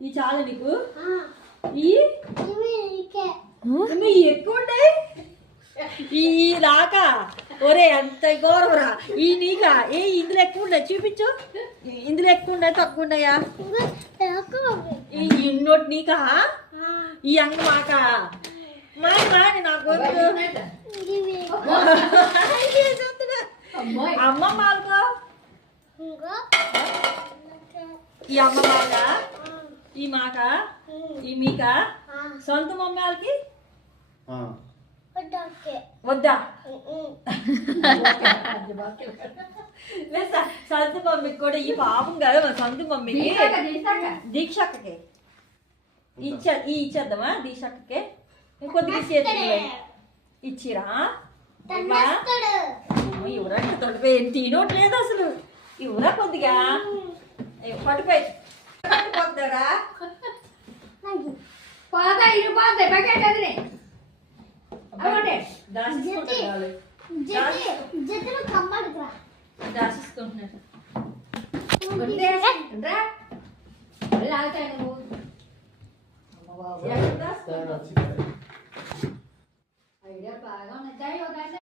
ఈ చాలు నీకు ఎక్కువ ఉంటాయి ఈ దాకా ఒరే అంత గౌరవరా ఈ నీకా ఏ ఇందులో ఎక్కువ ఉన్నాయి చూపించు ఇందులో ఎక్కువ ఉన్నాయి తక్కువ ఉన్నాయా ఈ ఇన్నోటి నీకా ఈ అంగ మాకా మాని నాకు అమ్మ మాల్కో ఈ అమ్మ మాక ఈ మాక ఈ మీక సొంత మమ్మీ వాళ్ళకి వద్దా సొంత మమ్మీకి కూడా ఈ పాపం కదా మన సొంత మమ్మీకి దీక్షక్కకి ఇచ్చేద్దామా దీక్షక్కకి ఇంకొద్దిగా చేతి ఇచ్చిరా ఇవరా తొడిపోయి తినట్లేదు అసలు ఇవరా కొద్దిగా పట్టుపోయి పోతాడా దాచేసుకుంటున్నాడు